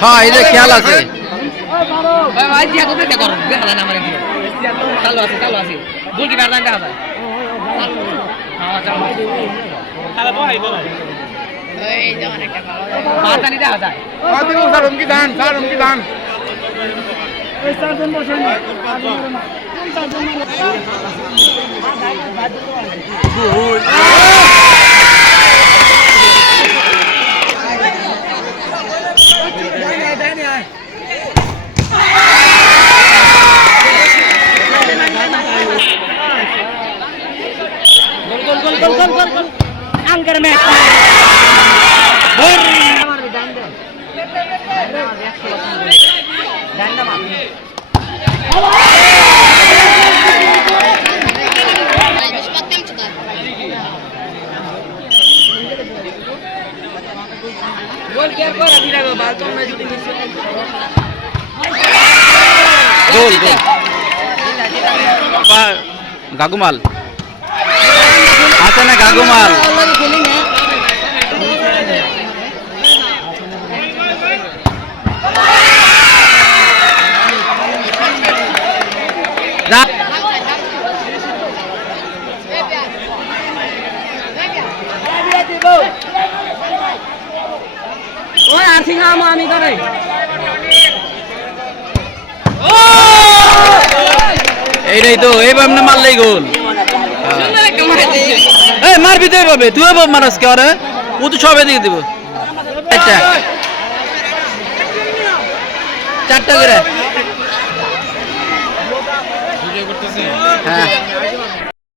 হ্যাঁ এই যে খেয়াল আছে Angker me. গোল গোল গাগুমাল আছে না গাগুমাল ওই আছি আমি করে এইটাই তো এইভাবে না মারলেই গোল এই মারবি তো এইভাবে তুই এভাবে মারাস কে আরে ও তো সব এদিকে দিব চারটা করে হ্যাঁ